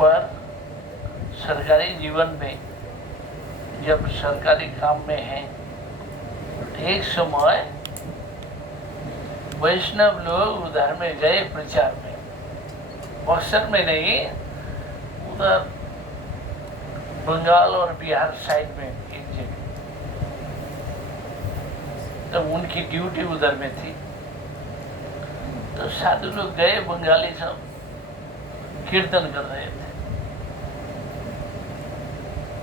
पर सरकारी जीवन में जब सरकारी काम में हैं, एक समय वैष्णव लोग उधर में गए प्रचार में, बक्सर में नहीं, उधर बंगाल और बिहार साइड में एक जगह। तो उनकी ड्यूटी उधर में थी। तो साधु लोग गए, बंगाली सब कीर्तन कर रहे थे।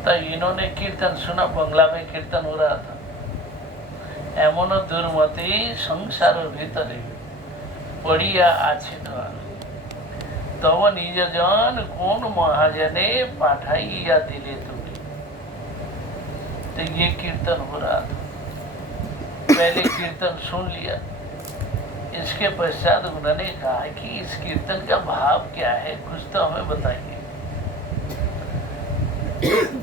तो इन्होंने कीर्तन सुना, बंगला में कीर्तन हो रहा था। एमन दुर्मति संसार भीतरे पड़िया आछे तब निज जन कौन महाजने पाठाइया दिले तुम्हें। तो ये कीर्तन हो रहा था, पहले कीर्तन सुन लिया। इसके पश्चात उन्होंने कहा कि इस कीर्तन का भाव क्या है, कुछ तो हमें बताइए।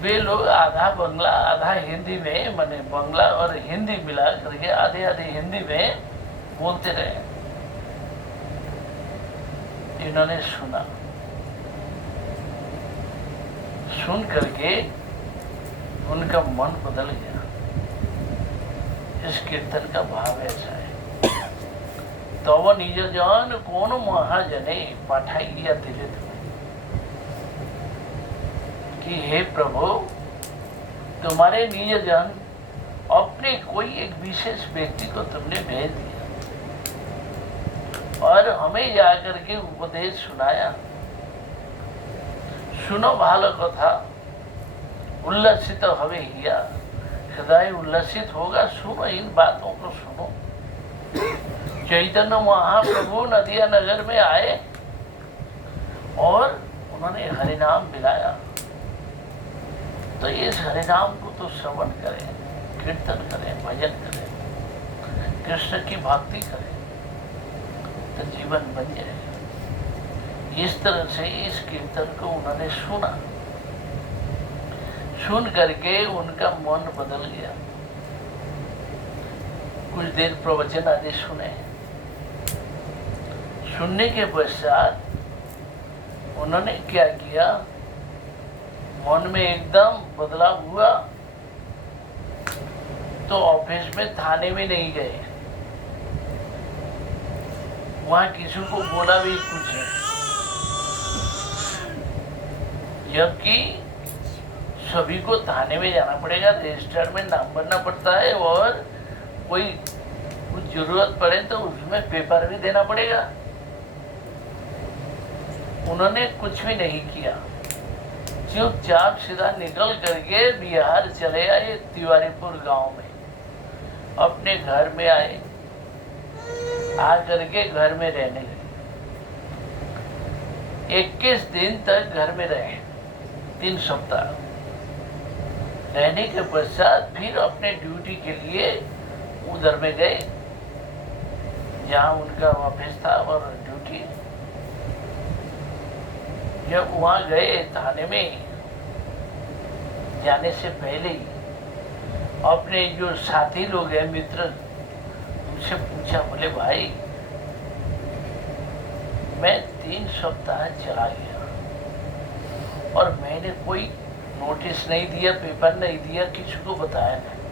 वे लोग आधा बंगला आधा हिंदी में, माने बंगला और हिंदी मिला करके आधे आधे हिंदी में बोलते रहे। इन्होंने सुना, सुन करके उनका मन बदल गया। इस कीर्तन का भाव ऐसा है, तो वो निज जन कौन महाजने पाठाइया दिले तुम्हें, कि हे प्रभु तुम्हारे निज जन अपने कोई एक विशेष व्यक्ति को तुमने भेज दिया और हमें जाकर के उपदेश सुनाया। सुनो भालो कथा उल्लसित हवे हिया, हृदय उल्लसित होगा। सुनो, इन बातों को सुनो। चैतन्य महाप्रभु नदिया नगर में आए और उन्होंने हरिनाम मिलाया। तो इस हरिनाम को तो श्रवण करें, कीर्तन करें, भजन करें, कृष्ण की भक्ति करें, तो जीवन बन जाएगा। इस तरह से इस कीर्तन को उन्होंने सुना। सुन करके उनका मन बदल गया। कुछ देर प्रवचन आदि सुने। सुनने के पश्चात उन्होंने क्या किया, मन में एकदम बदलाव हुआ। तो ऑफिस में, थाने में नहीं गए, वहां किसी को बोला भी कुछ है, जबकि सभी को थाने में जाना पड़ेगा, रजिस्टर में नाम भरना पड़ता है और कोई कुछ जरूरत पड़े तो उसमें पेपर भी देना पड़ेगा। उन्होंने कुछ भी नहीं किया, चुपचाप सीधा निकल करके बिहार चले आए, तिवारीपुर गांव में अपने घर में आए। आ करके घर में रहने लगे। 21 दिन तक घर में रहे, 3 सप्ताह रहने के पश्चात फिर अपने ड्यूटी के लिए उधर में गए जहाँ उनका ऑफिस था और ड्यूटी। जब वहाँ गए थाने में, जाने से पहले ही अपने जो साथी लोग हैं, मित्र, उनसे पूछा, बोले भाई मैं 3 सप्ताह चला गया और मैंने कोई नोटिस नहीं दिया, पेपर नहीं दिया, किसी को बताया नहीं,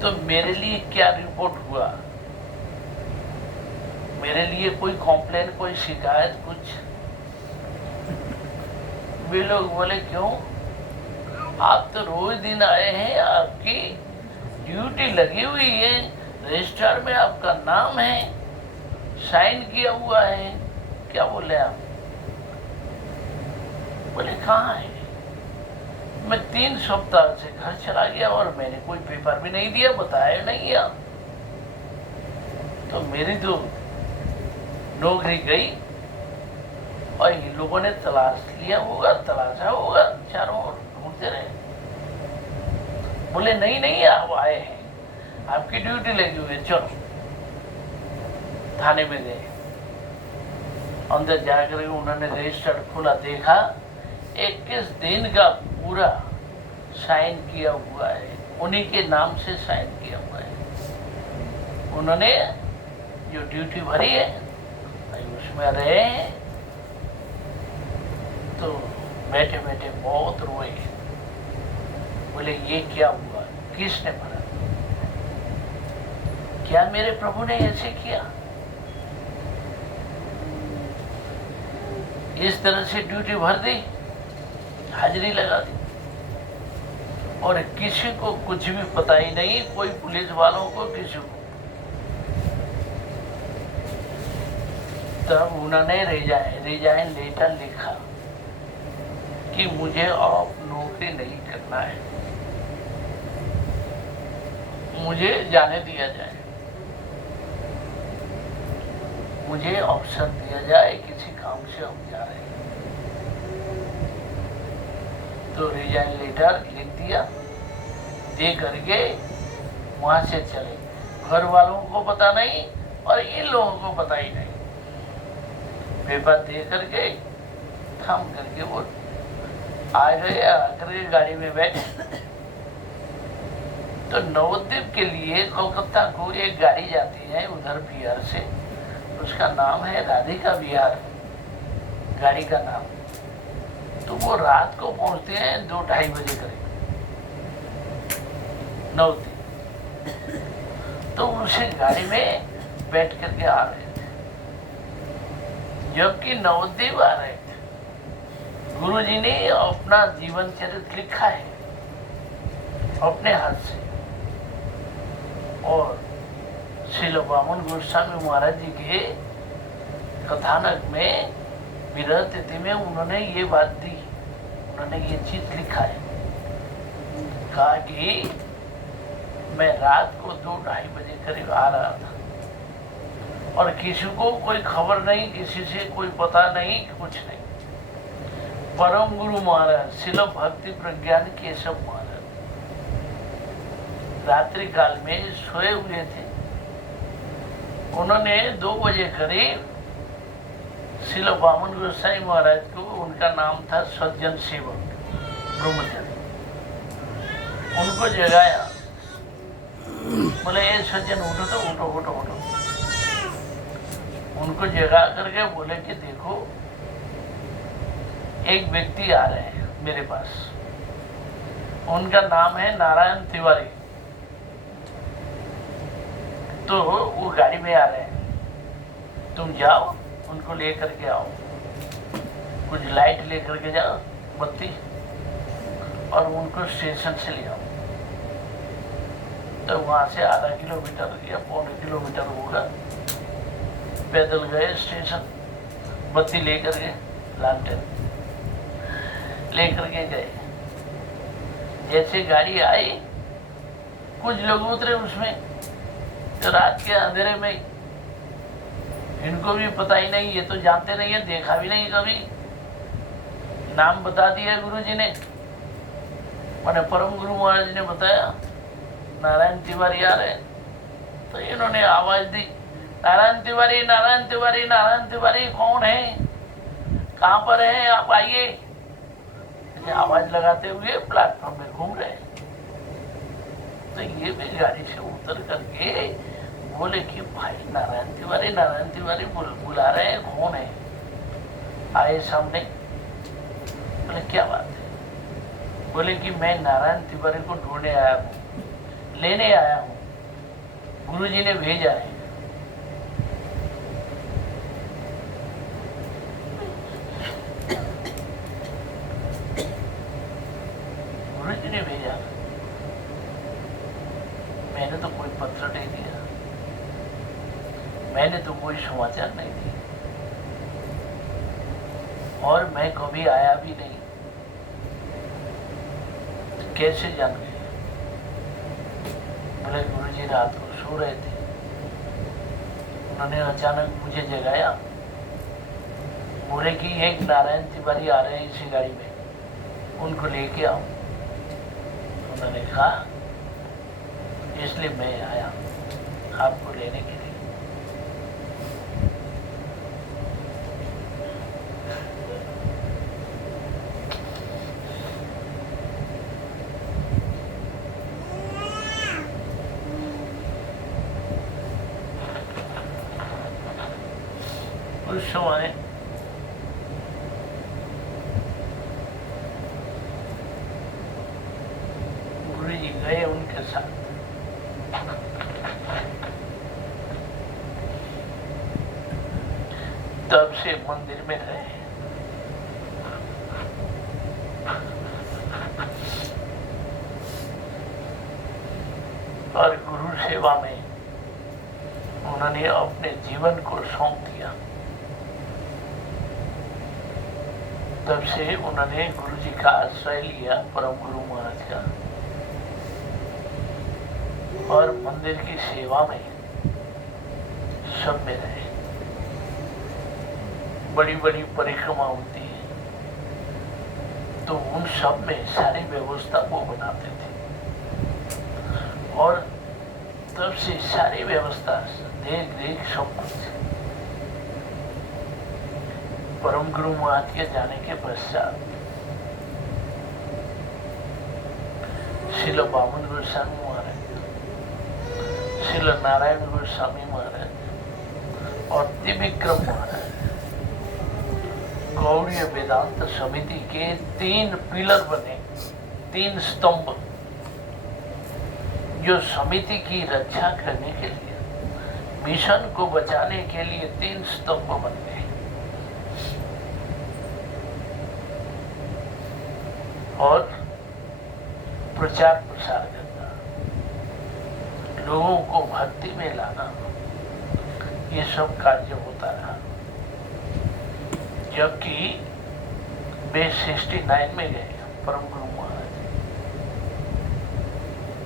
तो मेरे लिए क्या रिपोर्ट हुआ, मेरे लिए कोई कॉम्प्लेन, कोई शिकायत, कुछ? वे लोग बोले क्यों, आप तो रोज दिन आए हैं, आपकी ड्यूटी लगी हुई है, रजिस्टर में आपका नाम है, साइन किया हुआ है, क्या बोले आप? बोले कहाँ है, मैं 3 सप्ताह से घर चला गया और मैंने कोई पेपर भी नहीं दिया, बताया नहीं आप। तो मेरी तो नौकरी गई और इन लोगों ने तलाश लिया होगा, तलाशा होगा, चारों ओर ढूंढते रहे। बोले नहीं नहीं, आप आए हैं, आपकी ड्यूटी लगी हुई है, चलो। थाने में गए, अंदर जाकर उन्होंने रजिस्टर खोला, देखा 21 दिन का पूरा साइन किया हुआ है, उन्हीं के नाम से साइन किया हुआ है। उन्होंने जो ड्यूटी भरी है उसमें रहे बैठे बैठे बहुत रोए। बोले ये क्या हुआ, किसने मारा, क्या मेरे प्रभु ने ऐसे किया? इस तरह से ड्यूटी भर दी, हाजिरी लगा दी, और किसी को कुछ भी पता ही नहीं, कोई पुलिस वालों को, किसी को। तब उन्होंने रिजाइन लेटर लिखा कि मुझे अब नौकरी नहीं करना है, मुझे जाने दिया जाए, मुझे ऑप्शन दिया जाए, किसी काम से हम जा रहे हैं। तो रिजाइन लेटर लिख दिया, दे करके वहां से चले। घर वालों को पता नहीं और इन लोगों को पता ही नहीं। पेपर दे करके थम करके वो आ गए, आकर के गाड़ी में बैठे। तो नवद्वीप के लिए कोलकाता को एक गाड़ी जाती है उधर बिहार से, उसका नाम है राधिका विहार, गाड़ी का नाम। तो वो रात को पहुंचते हैं 2-2:30 बजे करीब नवद्वीप। तो उसी गाड़ी में बैठ करके आ रहे थे, जबकि नवद्वीप आ रहे थे। गुरुजी ने अपना जीवन चरित्र लिखा है अपने हाथ से, और श्रील वामन गोस्वामी महाराज जी के कथानक में विरह तिथि में उन्होंने ये बात दी, उन्होंने ये चीज लिखा है। कहा कि मैं रात को 2-2:30 बजे करीब आ रहा था, और किसी को कोई खबर नहीं, किसी से कोई पता नहीं, कुछ नहीं। परम गुरु महाराज श्रील भक्ति प्रज्ञान केशव महाराज रात्रि काल में सोए हुए थे। उन्होंने 2 बजे करीब श्रील वामन गोसाई महाराज को, उनका नाम था सज्जन सेवक ब्रह्मचारी, उनको जगाया। बोले ये सज्जन उठो, तो उठो उठो उठो। उनको जगा करके बोले कि देखो एक व्यक्ति आ रहे हैं मेरे पास, उनका नाम है नारायण तिवारी। तो वो गाड़ी में आ रहे हैं, तुम जाओ उनको लेकर के आओ, कुछ लाइट लेकर के जाओ, बत्ती, और उनको स्टेशन से ले आओ। तो वहां से आधा किलोमीटर या 1.25 किलोमीटर होगा, पैदल गए स्टेशन, बत्ती लेकर के, लालटेन लेकर के गए। जैसे गाड़ी आई, कुछ लोग उतरे उसमें, तो रात के अंधेरे में, इनको भी पता ही नहीं, ये तो जानते नहीं है, देखा भी नहीं कभी। नाम बता दिया गुरुजी ने, मैंने परम गुरु महाराज ने बताया नारायण तिवारी आ रहे। तो इन्होंने आवाज दी, नारायण तिवारी, नारायण तिवारी, नारायण तिवारी कौन है, कहाँ पर है, आप आइए। आवाज लगाते हुए प्लेटफॉर्म में घूम रहे। तो ये भी गाड़ी से उतर करके बोले कि भाई नारायण तिवारी बुला रहे हैं, कौन है? आए सामने, बोले क्या बात है? बोले कि मैं नारायण तिवारी को ढूंढने आया हूँ, लेने आया हूँ, गुरुजी ने भेजा है। गुरुजी ने भेजा, मैंने तो कोई पत्र नहीं दिया, मैंने तो कोई समाचार नहीं दिया, और मैं कभी आया भी नहीं, तो कैसे जान गए? बोले गुरुजी रात को सो रहे थे, उन्होंने अचानक मुझे जगाया, बोले कि एक नारायण तिवारी आ रहे हैं इसी गाड़ी में, उनको लेके आओ। उन्होंने कहा इसलिए मैं आया आपको लेने के लिए। उस समय गए उनके साथ। तब से मंदिर में रहे। और गुरु सेवा में उन्होंने अपने जीवन को सौंप दिया। तब से उन्होंने गुरु जी का आश्रय लिया, परम गुरु महाराज का, और मंदिर की सेवा में सब में रहे। बड़ी बड़ी परिक्रमा होती है तो उन सब में सारी व्यवस्था वो बनाते थे, और तब से सारी व्यवस्था देख देख सब कुछ। परम गुरु महाराज के जाने के पश्चात श्रील बामन गोस्वामी महाराज, श्रील नारायण गोस्वामी महाराज और त्रिविक्रम महाराज गौड़ीय वेदांत समिति के 3 पिलर बने, 3 स्तंभ, जो समिति की रक्षा करने के लिए, मिशन को बचाने के लिए 3 स्तंभ बन गए। और प्रचार प्रसार करना, लोगों को भक्ति में लाना, ये सब कार्य होता रहा। जबकि वे 69 में गए परम गुरु महाराज,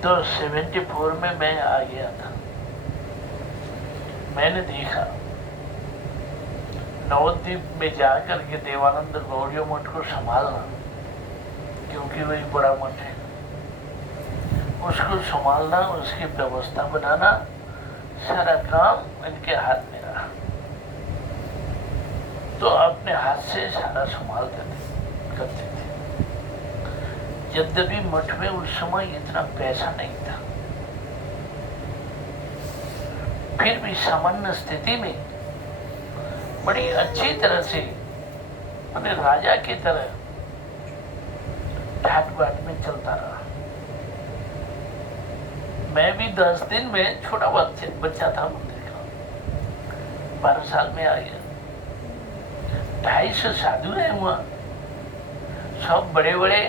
तो 74 में मैं आ गया था। मैंने देखा नवद्वीप में जाकर के देवानंद गौड़ीय मठ को संभालना, क्योंकि वही बड़ा मठ है, उसको संभालना, उसकी व्यवस्था बनाना, सारा काम इनके हाथ में रहा। तो अपने हाथ से सारा संभालते थे, करते थे। यद्यपि मठ में उस समय इतना पैसा नहीं था, फिर भी सामान्य स्थिति में बड़ी अच्छी तरह से मैंने राजा की तरह ठाट बाट में चलता रहा। मैं भी 10 दिन में छोटा बच्चा था, मंदिर का 12 साल में आ गया। 250 साधु रहे हुआ, सब बड़े बड़े।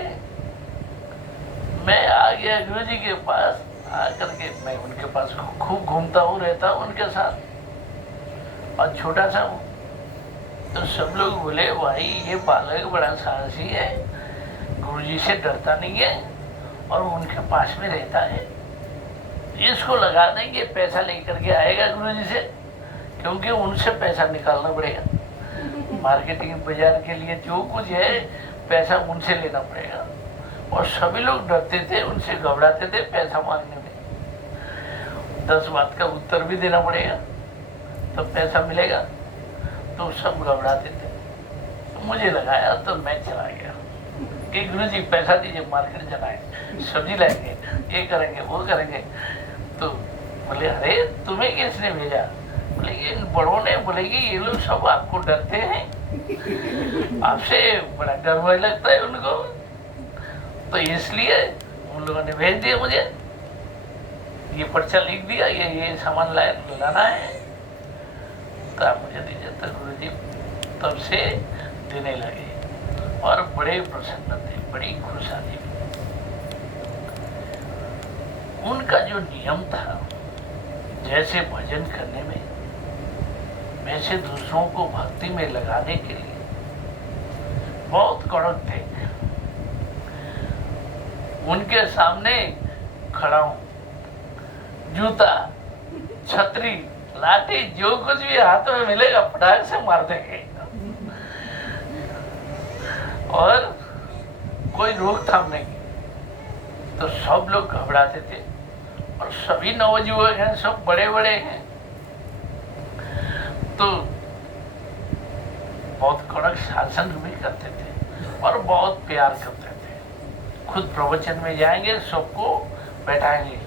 मैं आ गया गुरु जी के पास, आकर के मैं उनके पास खूब घूमता हूँ, रहता हूँ उनके साथ, और छोटा सा हूँ। तो सब लोग बोले, भाई ये बालक बड़ा साहसी है, गुरु जी से डरता नहीं है और उनके पास में रहता है, इसको लगा देंगे, पैसा लेकर के आएगा गुरु जी से, क्योंकि उनसे पैसा निकालना पड़ेगा। मार्केटिंग बाजार के लिए जो कुछ है पैसा उनसे लेना पड़ेगा। और सभी लोग डरते थे, उनसे घबराते थे पैसा मांगने में। 10 बात का उत्तर भी देना पड़ेगा तो पैसा मिलेगा, तो सब घबराते थे। तो मुझे लगाया, तो मैं चला गया कि गुरु जी पैसा दीजिए, मार्केट चलाए, सब्जी लाएंगे, ये करेंगे, वो करेंगे। तो बोले, अरे तुम्हें किसने भेजा? बोले, ये बड़ों ने। बोले कि ये लोग सब आपको डरते हैं, आपसे बड़ा डर भय लगता है उनको, तो इसलिए उन लोगों ने भेज दिया मुझे, ये पर्चा लिख दिया, ये सामान लाना है, तो आप मुझे दीजिए। तो गुरु जी तब से देने लगे और बड़े प्रसन्न थे, बड़ी खुशहाली। उनका जो नियम था, जैसे भजन करने में, वैसे दूसरों को भक्ति में लगाने के लिए बहुत कड़क थे। उनके सामने खड़ा हूं, जूता, छतरी, लाठी, जो कुछ भी हाथों में मिलेगा फटाक से मार देंगे, और कोई रोकथाम नहीं। तो सब लोग घबराते थे, और सभी नवयुवक हैं, सब बड़े बड़े हैं, तो बहुत कड़क शासन भी करते थे और बहुत प्यार करते थे। खुद प्रवचन में जाएंगे, सबको बैठाएंगे,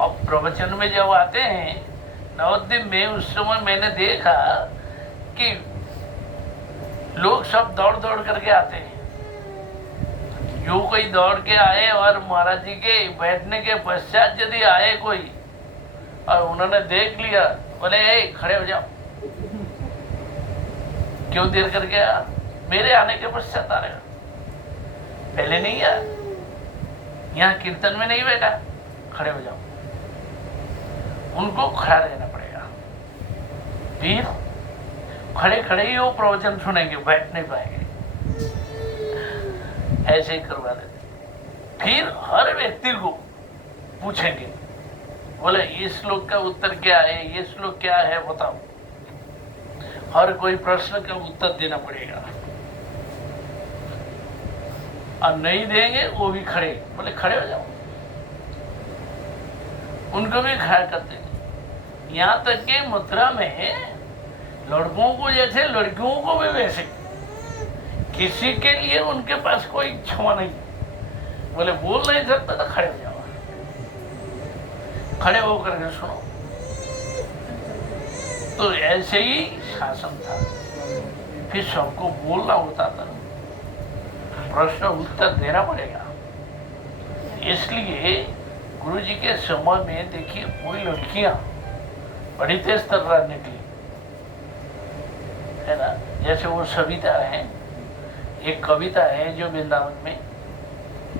और प्रवचन में जब आते हैं नवद्वीप में, उस समय मैंने देखा कि लोग सब दौड़ दौड़ करके आते हैं। जो कोई दौड़ के आए और महाराज जी के बैठने के पश्चात यदि आए कोई और उन्होंने देख लिया, बोले ए खड़े हो जाओ, क्यों देर करके आया? मेरे आने के पश्चात आ रहे हो, पहले नहीं आया, यहाँ कीर्तन में नहीं बैठा, खड़े हो जाओ। उनको खड़ा रहना पड़ेगा, फिर खड़े खड़े ही वो प्रवचन सुनेंगे, बैठ नहीं पाएंगे, ऐसे ही करवा देते। फिर हर व्यक्ति को पूछेंगे, बोले ये श्लोक का उत्तर क्या है, ये श्लोक क्या है बताओ। हर कोई प्रश्न का उत्तर देना पड़ेगा, और नहीं देंगे वो भी खड़े, बोले खड़े हो जाओ, उनको भी खड़ा कर देंगे। यहाँ तक कि मथुरा में लड़कों को जैसे लड़कियों को भी वैसे, किसी के लिए उनके पास कोई क्षमा नहीं, बोले बोल नहीं सकता तो खड़े हो जाओ, खड़े होकर के सुनो। तो ऐसे ही शासन था, फिर सबको बोलना होता था, प्रश्न उत्तर देना पड़ेगा। इसलिए गुरु जी के समय में देखिए कोई लड़कियां बड़ी तेज तर्रार निकली है ना, जैसे वो सविता है, एक कविता है जो वृंदावन में,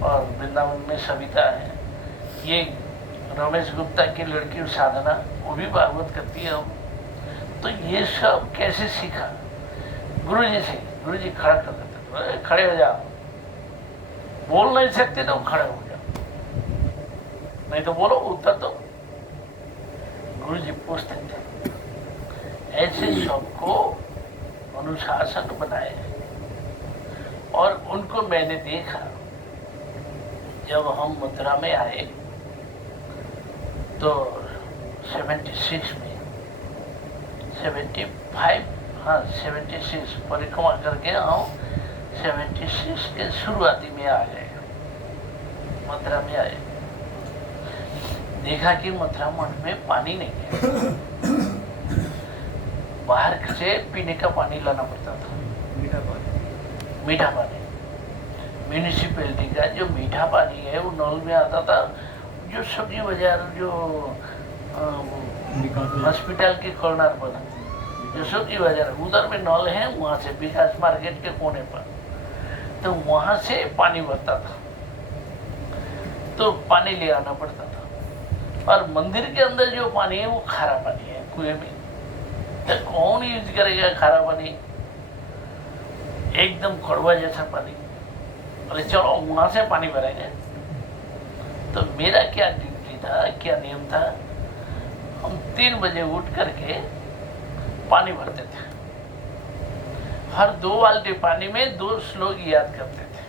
और वृंदावन में सविता है, ये रमेश गुप्ता की लड़की साधना, वो भी भागवत करती है। तो ये सब कैसे सीखा? गुरु जी से। गुरु जी खड़ा कर देते, खड़े हो जाओ, बोल नहीं सकते तो खड़े हो जाओ, नहीं तो बोलो उत्तर तो। गुरु जी पूछते थे, ऐसे सबको अनुशासन बनाए। और उनको मैंने देखा, जब हम मथुरा में आए तो 76 में 75, हाँ 76 परिक्रमा करके हम 76 के शुरुआती में आ गए, मथुरा में आए। देखा कि मथुरा मठ में पानी नहीं है, बाहर से पीने का पानी लाना पड़ता था, मीठा पानी। म्यूनिसिपैलिटी का जो मीठा पानी है वो नल में आता था, जो सब्जी बाजार, जो हॉस्पिटल के कॉर्नर पर जो सब्जी बाजार उधर में नल है, वहाँ से विकास मार्केट के कोने पर, तो वहाँ से पानी भरता था, तो पानी ले आना पड़ता था। और मंदिर के अंदर जो पानी है वो खारा पानी है, कुएं में, तो कौन यूज करेगा खारा पानी, एकदम कड़वा जैसा पानी। बोले चलो वहां से पानी भरेंगे। तो मेरा क्या ड्यूटी था, क्या नियम था, हम 3 बजे उठ करके पानी भरते थे। हर 2 बाल्टी पानी में 2 श्लोक याद करते थे।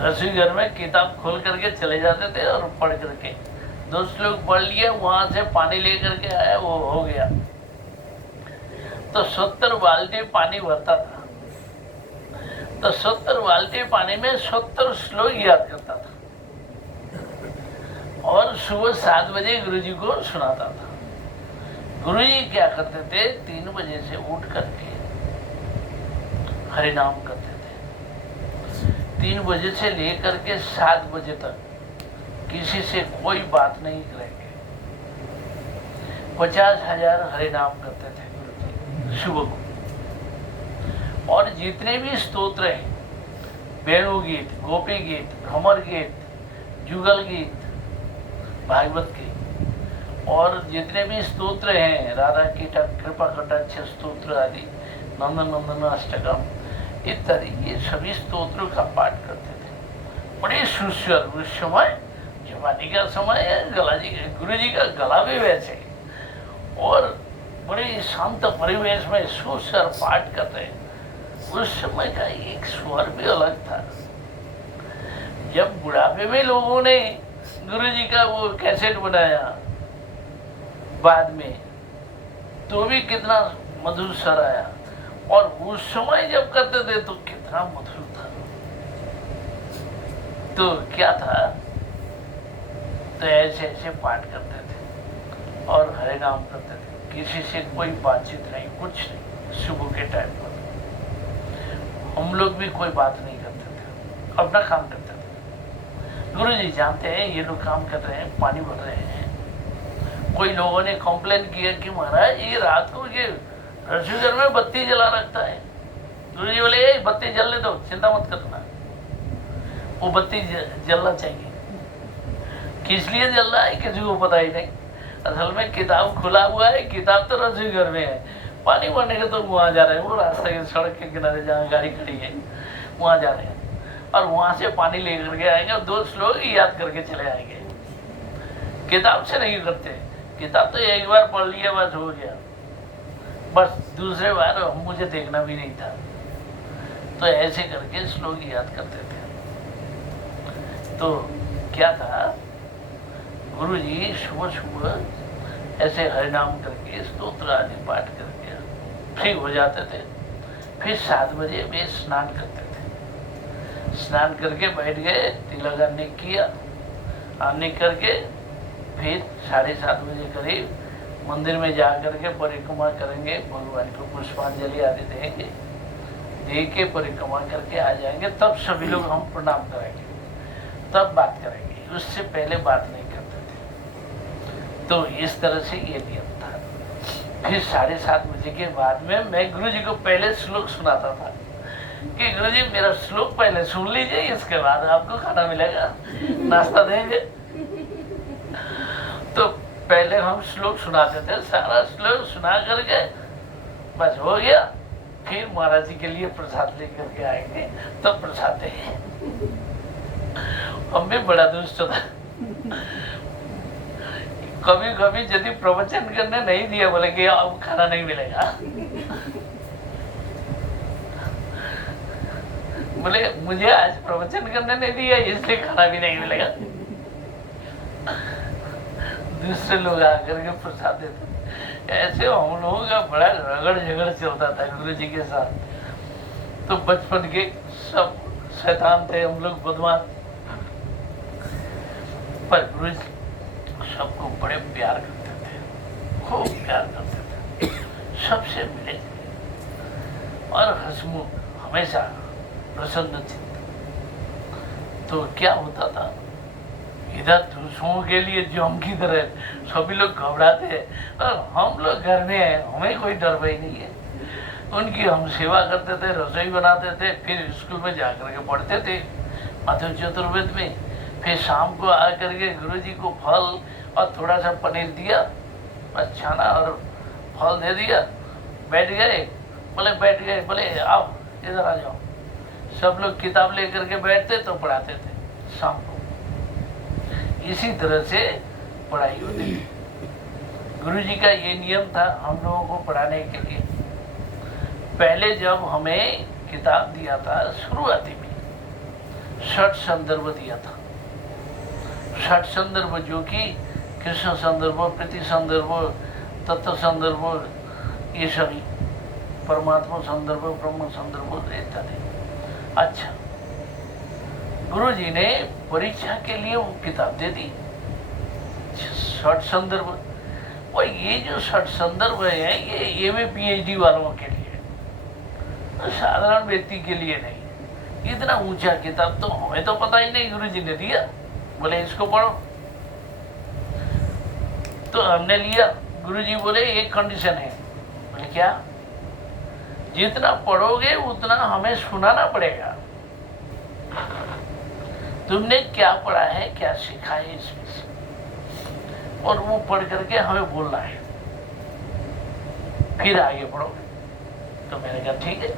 रसोई घर में किताब खोल करके चले जाते थे और पढ़ करके 2 श्लोक पढ़ लिया, वहां से पानी लेकर के आया, वो हो गया। तो 70 बाल्टी पानी भरता था, तो 70 बाल्टी पानी में 70 श्लोक याद करता था, और सुबह 7 बजे गुरुजी को सुनाता था। गुरुजी क्या करते थे, 3 बजे से उठ करके हरिनाम करते थे। 3 बजे से लेकर के 7 बजे तक किसी से कोई बात नहीं करेंगे। 50,000 हरिनाम करते थे गुरुजी सुबह को। और जितने भी स्तोत्र हैं, वेणु गीत, गोपी गीत, भ्रमर गीत, जुगल गीत, भागवत के, और जितने भी स्तोत्र हैं, राधा कीटक, कृपा कटाक्ष स्तोत्र आदि, नंदन नंदन अष्टकम इत्यादि, ये सभी स्तोत्रों का पाठ करते थे। बड़े सुस्वर, उस समय जवानी का समय है, गुरु जी का गला भी वैसे, और बड़े शांत परिवेश में सुस्वर पाठ करते हैं। उस समय का एक स्वर भी अलग था। जब बुढ़ापे में लोगों ने गुरुजी का वो कैसेट बनाया बाद में, तो भी कितना मधुर स्वर आया, और उस समय जब करते थे तो कितना मधुर था। तो क्या था, तो ऐसे ऐसे पाठ करते थे और हरे नाम करते थे, किसी से कोई बातचीत नहीं, कुछ नहीं। सुबह के टाइम पर हम लोग भी कोई बात नहीं करते थे, अपना काम करते थे। गुरु जी जानते हैं ये लोग काम कर रहे हैं, पानी भर रहे हैं। कोई लोगों ने कंप्लेन किया कि महाराज ये रात को ये रसोई घर में बत्ती जला रखता है। गुरु जी बोले ये बत्ती जलने दो, चिंता मत करना, वो बत्ती जलना चाहिए। किस लिए जल रहा है किसी को पता ही नहीं। असल में किताब खुला हुआ है, किताब तो रसोई घर में है, पानी भरने के तो वहाँ जा रहे हैं, वो रास्ते के सड़क के किनारे जहाँ गाड़ी खड़ी है वहाँ जा रहे हैं और वहाँ से पानी लेकर के आएंगे और 2 श्लोक याद करके चले आएंगे। किताब से नहीं करते, किताब तो एक बार पढ़ लिया बस हो गया, बस दूसरे बार मुझे देखना भी नहीं था। तो ऐसे करके श्लोक याद करते थे। तो क्या था, गुरु जी सुबह सुबह ऐसे हरिनाम करके स्तोत्र आदि पाठ करके फ्री हो जाते थे। फिर 7 बजे वे स्नान करते थे। स्नान करके बैठ गए, तिलक आने किया, आने करके फिर 7:30 बजे करीब मंदिर में जा करके परिक्रमा करेंगे, भगवान को पुष्पांजलि आदि देंगे, दे के परिक्रमा करके आ जाएंगे। तब सभी लोग हम प्रणाम करेंगे, तब बात करेंगे, उससे पहले बात नहीं करते थे। तो इस तरह से ये नियम था। फिर 7:30 बजे के बाद में मैं गुरु जी को पहले श्लोक सुनाता था कि गुरु जी मेरा श्लोक पहले सुन लीजिए, इसके बाद आपको खाना मिलेगा, नाश्ता देंगे। तो पहले हम श्लोक सुनाते थे, सारा श्लोक सुना करके बस हो गया। फिर महाराज जी के लिए प्रसाद लेकर के आएंगे, तब तो प्रसाद देंगे। हम भी बड़ा दुष्ट था, कभी कभी यदि प्रवचन करने नहीं दिया, बोले कि अब खाना नहीं मिलेगा, बोले मुझे आज प्रवचन करने नहीं दिया इसलिए खाना भी नहीं मिलेगा। दूसरे लोग आकर के प्रसाद देते। ऐसे हम लोगों का बड़ा रगड़ झगड़ चलता था गुरु जी के साथ। तो बचपन के सब शैतान थे हम लोग, बदमाश, पर गुरु जी सबको बड़े प्यार करते थे, खूब प्यार करते थे, सबसे मिले और हंसमुख, हमेशा प्रसन्न चित्त। तो क्या होता था, इधर दूसरों के लिए जो हम की तरह सभी लोग घबराते हैं और हम लोग घर में हैं, हमें कोई डर भय नहीं है। उनकी हम सेवा करते थे, रसोई बनाते थे, फिर स्कूल में जाकर के पढ़ते थे माधव चतुर्वेद में। फिर शाम को आकर के गुरु जी को फल और थोड़ा सा पनीर दिया, बस छाना और फल दे दिया, बैठ गए। बोले आओ इधर आ जाओ। सब लोग किताब लेकर के बैठते तो पढ़ाते थे शाम को। इसी तरह से पढ़ाई होती थी। गुरु जी का ये नियम था हम लोगों को पढ़ाने के लिए। पहले जब हमें किताब दिया था शुरुआती में 6 संदर्भ दिया था। 6 संदर्भ जो कि कृष्ण संदर्भ, प्रीति संदर्भ, तत्व संदर्भ, ये सभी, परमात्मा संदर्भ, ब्रह्म संदर्भ इत्यादि। अच्छा, गुरु जी ने परीक्षा के लिए वो किताब दे दी 6 संदर्भ। और ये जो 6 संदर्भ है ये एमए पीएचडी वालों के लिए, साधारण व्यक्ति के लिए नहीं। इतना ऊंचा किताब तो हमें तो पता ही नहीं, गुरु जी ने दिया, बोले इसको पढ़ो। तो हमने लिया। गुरु जी बोले एक कंडीशन है। बोले क्या? जितना पढ़ोगे उतना हमें सुनाना पड़ेगा। तुमने क्या पढ़ा है, क्या सीखा है इसमें से, और वो पढ़ करके हमें बोलना है, फिर आगे पढ़ोगे। तो मैंने कहा ठीक है।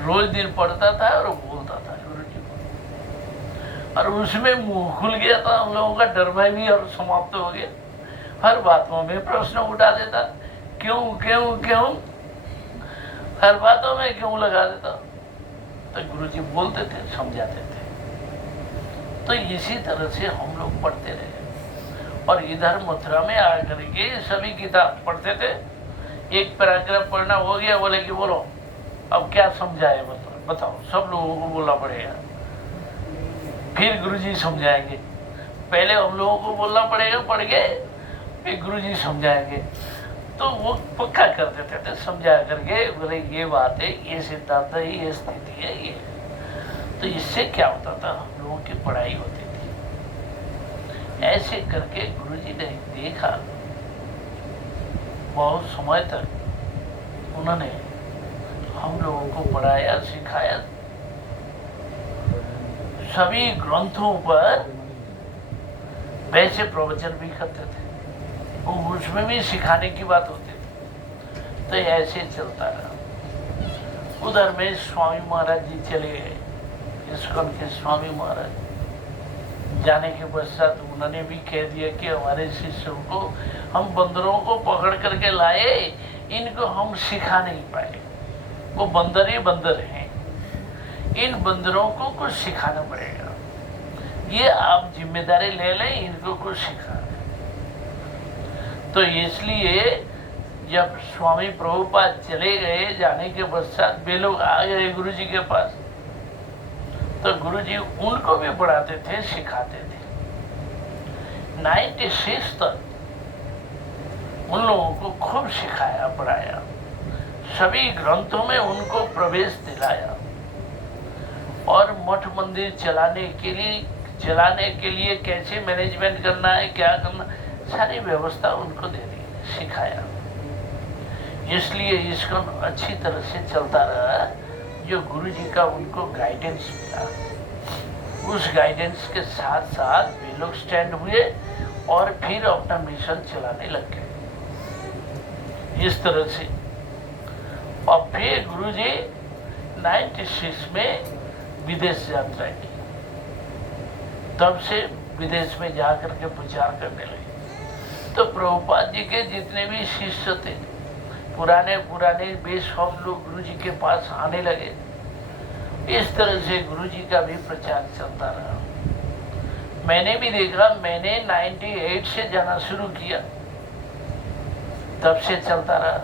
रोज दिन पढ़ता था और बोलता था गुरु जी को, और उसमें मुंह खुल गया था हम लोगों का, डर भय भी और समाप्त हो गया। हर बातों में प्रश्न उठा देता, क्यों क्यों क्यों, हर बातों में क्यों लगा देता। तो गुरु जी बोलते थे, समझाते थे। तो इसी तरह से हम लोग पढ़ते रहे। और इधर मथुरा में आकर के सभी किताब पढ़ते थे। एक पैराग्राफ पढ़ना हो गया, बोले कि बोलो अब क्या समझाए, बताओ। सब लोगों को बोलना पड़ेगा, फिर गुरुजी समझाएंगे। पहले हम लोगों को बोलना पड़ेगा, पढ़ के फिर गुरुजी समझाएंगे। तो वो पक्का कर देते थे, समझा करके बोले ये बात है, ये सिद्धांत है, ये स्थिति है, ये। तो इससे क्या होता था, हम लोगों की पढ़ाई होती थी। ऐसे करके गुरुजी ने देखा, बहुत समय तक उन्होंने हम लोगों को पढ़ाया सिखाया। सभी ग्रंथों पर वैसे प्रवचन भी करते थे, वो उसमें भी सिखाने की बात होती थी। तो ऐसे चलता रहा। उधर में स्वामी महाराज जी चले गए, इस्कॉन के स्वामी महाराज। जाने के पश्चात उन्होंने भी कह दिया कि हमारे शिष्यों को हम बंदरों को पकड़ करके लाए, इनको हम सिखा नहीं पाए, वो बंदर ही बंदर हैं, इन बंदरों को कुछ सिखाना पड़ेगा, ये आप जिम्मेदारी ले लें, इनको कुछ सिखा। तो इसलिए जब स्वामी प्रभुपाद चले गए, जाने के पश्चात वे लोग आ गए गुरुजी के पास, तो गुरुजी उनको भी पढ़ाते थे, सिखाते थे। 96 तक उन लोगों को खूब सिखाया, पढ़ाया, सभी ग्रंथों में उनको प्रवेश दिलाया, और मठ मंदिर चलाने के लिए कैसे मैनेजमेंट करना है, क्या करना, सारी व्यवस्था उनको दे दी, सिखाया। इसलिए इसको अच्छी तरह से चलता रहा, जो गुरुजी का उनको गाइडेंस मिला। उस गाइडेंस के साथ साथ वे लोग स्टैंड हुए और फिर अपना मिशन चलाने लग गए इस तरह से। और फिर गुरुजी 96 में विदेश यात्रा की, तब से विदेश में जाकर के प्रचार करने लगे। तो प्रभुपाद जी के जितने भी शिष्य थे, पुराने वे सब लोग गुरुजी के पास आने लगे। इस तरह से गुरुजी का भी प्रचार चलता रहा। मैंने भी देखा, मैंने 98 से जाना शुरू किया, तब से चलता रहा।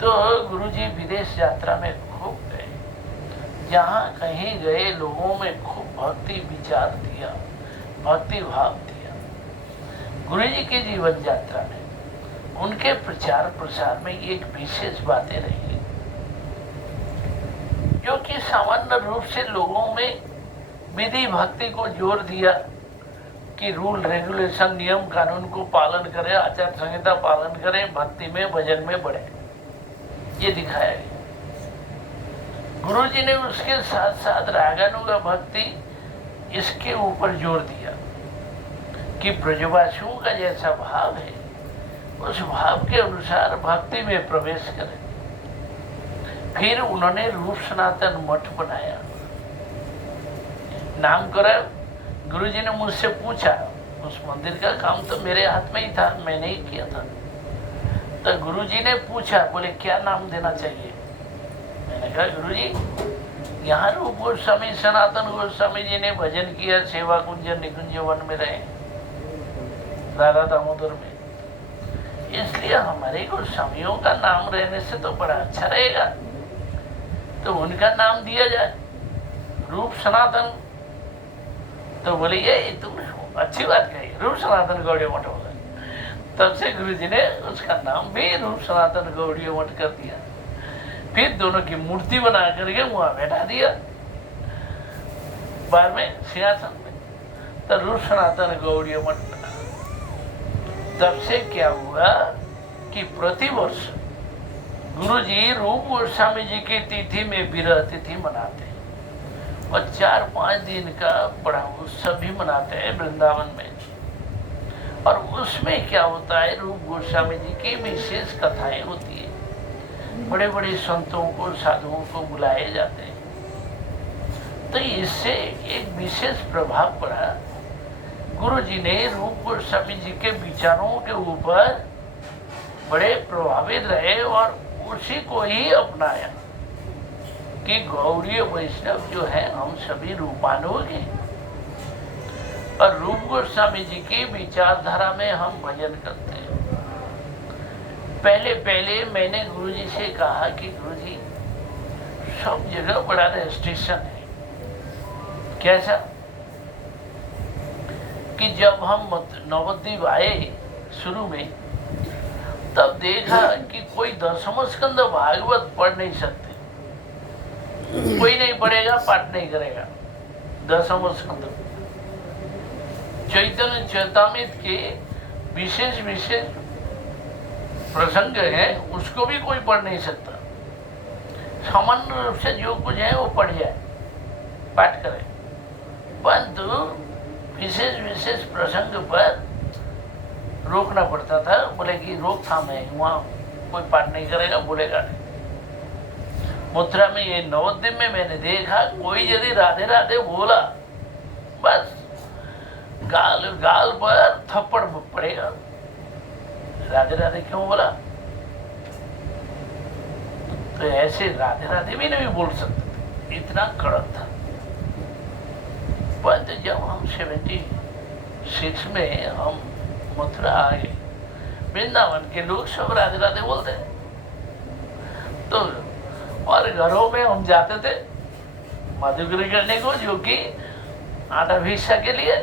तो गुरुजी विदेश यात्रा में खूब गए, जहाँ कहीं गए लोगों में खूब भक्ति विचार दिया, भक्ति भाव दिया। गुरुजी के जीवन यात्रा में उनके प्रचार प्रसार में एक विशेष बातें रही, जो कि सामान्य रूप से लोगों में विधि भक्ति को जोर दिया कि रूल रेगुलेशन, नियम कानून को पालन करें, आचार संहिता पालन करें, भक्ति में भजन में बढ़े, ये दिखाया गया। गुरुजी ने उसके साथ साथ रागानुगा भक्ति, इसके ऊपर जोर दिया कि ब्रजवासियों का जैसा भाव है, उस भाव के अनुसार भक्ति में प्रवेश करें। फिर उन्होंने रूप सनातन मठ बनाया, नामकरण। गुरुजी ने मुझसे पूछा, उस मंदिर का काम तो मेरे हाथ में ही था, मैंने ही किया था। तो गुरुजी ने पूछा, बोले क्या नाम देना चाहिए? मैंने कहा गुरुजी, यहाँ रूप गोस्वामी सनातन गोस्वामी जी ने भजन किया, सेवा कुंज निकुंज वन में रहे, राधा दामोदर में, इसलिए हमारे गोस्वामियों का नाम रहने से तो बड़ा अच्छा रहेगा, तो उनका नाम दिया जाए, रूप सनातन। तो बोले ये तुम अच्छी बात कही, रूप सनातन गौड़ीय मठ होगा। तब से गुरुजी ने उसका नाम भी रूप सनातन गौड़ीय मठ कर दिया। फिर दोनों की मूर्ति बना करके वहां बैठा दिया, बार में सिंहासन में, तो रूप सनातन गौड़ीय मठ बना। तब से क्या हुआ कि प्रतिवर्ष गुरुजी रूप गोस्वामी जी की तिथि में विरह तिथि मनाते हैं, और 4-5 दिन का बड़ा उत्सव भी मनाते हैं वृंदावन में। और उसमें क्या होता है, रूप गोस्वामी जी की विशेष कथाएं होती है, बड़े बड़े संतों को, साधुओं को बुलाए जाते हैं। तो इससे एक विशेष प्रभाव पड़ा। गुरुजी ने रूप गोस्वामी जी के विचारों के ऊपर बड़े प्रभावित रहे और उसी को ही अपनाया कि गौड़ीय वैष्णव जो है हम सभी रूपानुग हैं, और रूप गोस्वामी जी की विचारधारा में हम भजन करते हैं। पहले मैंने गुरुजी से कहा कि गुरुजी, सब जगह बड़ा रेस्ट्रिक्शन है। कैसा कि जब हम नवद्वीप आए शुरू में, तब देखा कि कोई दशम स्कंद भागवत पढ़ नहीं सकते, कोई नहीं पढ़ेगा, पाठ नहीं करेगा। 10वें स्कंद चैतन्य चैतामृत के विशेष विशेष प्रसंग है, उसको भी कोई पढ़ नहीं सकता। सामान्य रूप से जो कुछ है वो पढ़ जाए, पाठ करे, परंतु विशेष विशेष प्रसंग पर रोकना पड़ता था। बोले कि रोकथाम है, वहाँ कोई पाठ नहीं करेगा, बोलेगा नहीं। मथुरा में ये नवोदय में मैंने देखा, कोई यदि राधे राधे बोला, बस गाल गाल पर थप्पड़ पड़ेगा। राधे राधे क्यों बोला? तो ऐसे राधे राधे भी नहीं बोल सकते, इतना कड़क था। परंतु जब हम 76 में हम मथुरा आए, वृंदावन के लोग सब राधे राधे बोलते हैं। तो और घरों में हम जाते थे मधुकरी करने को, जो कि आटा भिक्षा के लिए,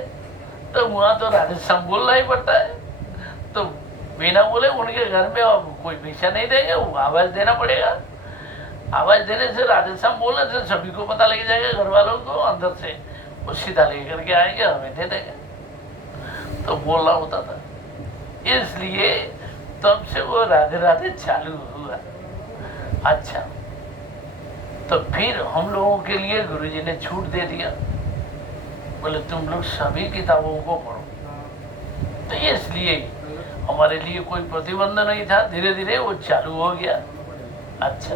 तो वहाँ तो राधे श्याम बोलना ही पड़ता है। तो बिना बोले उनके घर में अब कोई भिक्षा नहीं देंगे, वो आवाज देना पड़ेगा। आवाज देने से राधे श्याम बोलने से सभी को पता लग जाएगा, घर वालों को, अंदर से वो सीधा लेकर के आएंगे, हमें दे देंगे। तो बोलना होता था, इसलिए तब से वो राधे राधे चालू हुआ। अच्छा, तो फिर हम लोगों के लिए गुरुजी ने छूट दे दिया, बोले तुम लोग सभी किताबों को पढ़ो। तो इसलिए हमारे लिए कोई प्रतिबंध नहीं था, धीरे धीरे वो चालू हो गया। अच्छा,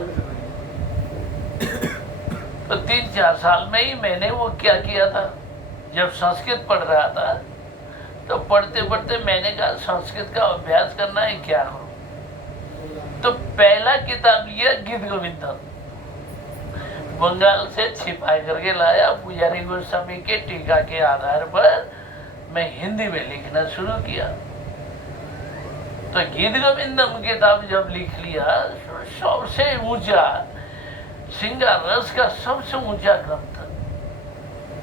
तो 3-4 साल में ही मैंने वो क्या किया था, जब संस्कृत पढ़ रहा था तो पढ़ते पढ़ते मैंने कहा संस्कृत का अभ्यास करना है, क्या करूं। तो पहला किताब लिया गीत गोविंदम, बंगाल से छिपा करके लाया। पुजारी गोस्वामी के टीका के आधार पर मैं हिंदी में लिखना शुरू किया। तो गीत गोविंदम किताब जब लिख लिया, सबसे ऊंचा श्रृंगार रस का सबसे ऊंचा ग्रंथ।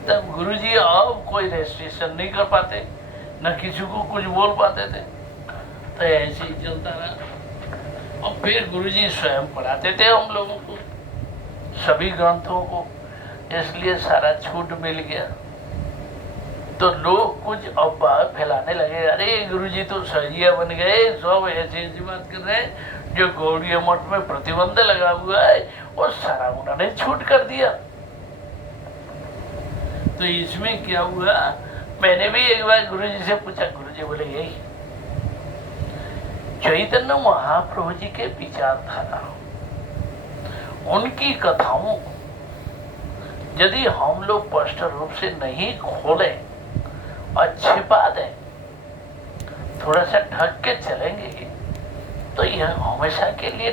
तब गुरुजी अब कोई रेस्ट्रिक्शन नहीं कर पाते, न किसी को कुछ बोल पाते थे। तो ऐसे ही चलता रहा। और फिर गुरुजी स्वयं पढ़ाते थे हम लोगों को सभी ग्रंथों को, इसलिए सारा छूट मिल गया। तो लोग कुछ अफवाह फैलाने लगे, अरे गुरुजी तो सरिया बन गए, सब ऐसी बात कर रहे हैं, जो गौड़ीय मठ में प्रतिबंध लगा हुआ है वो सारा उन्होंने छूट कर दिया। तो इसमें क्या हुआ, मैंने भी एक बार गुरुजी से पूछा, गुरुजी बोले यही चैतन्य महाप्रभु जी के विचारधारा, उनकी कथाओं को यदि हम लोग स्पष्ट रूप से नहीं खोले और छिपा दें, थोड़ा सा ढक के चलेंगे, तो यह हमेशा के लिए